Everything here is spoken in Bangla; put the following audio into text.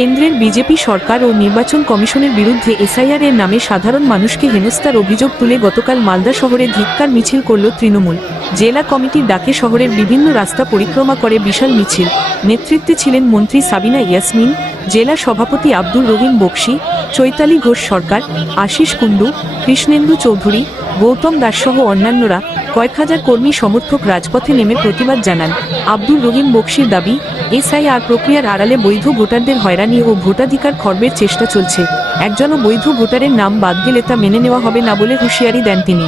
কেন্দ্রের বিজেপি সরকার ও নির্বাচন কমিশনের বিরুদ্ধে এসআইআর এর নামে সাধারণ মানুষকে হেনস্থার অভিযোগ তুলে গতকাল মালদা শহরে ধিক্কার মিছিল করল তৃণমূল। জেলা কমিটির ডাকে শহরের বিভিন্ন রাস্তা পরিক্রমা করে বিশাল মিছিল। নেতৃত্বে ছিলেন মন্ত্রী সাবিনা ইয়াসমিন, জেলা সভাপতি আব্দুর রহিম বক্সি, চৈতালি ঘোষ সরকার, আশিস কুণ্ডু, কৃষ্ণেন্দু চৌধুরী, গৌতম দাসসহ অন্যান্যরা। কয়েক হাজার কর্মী সমর্থক রাজপথে নেমে প্রতিবাদ জানান। আব্দুর রহিম বক্সির দাবি, এসআইআর প্রক্রিয়ার আড়ালে বৈধ ভোটারদের হয়রানি ও ভোটাধিকার খর্বের চেষ্টা চলছে। একজনও বৈধ ভোটারের নাম বাদ গেলে তা মেনে নেওয়া হবে না বলে হুঁশিয়ারি দেন তিনি।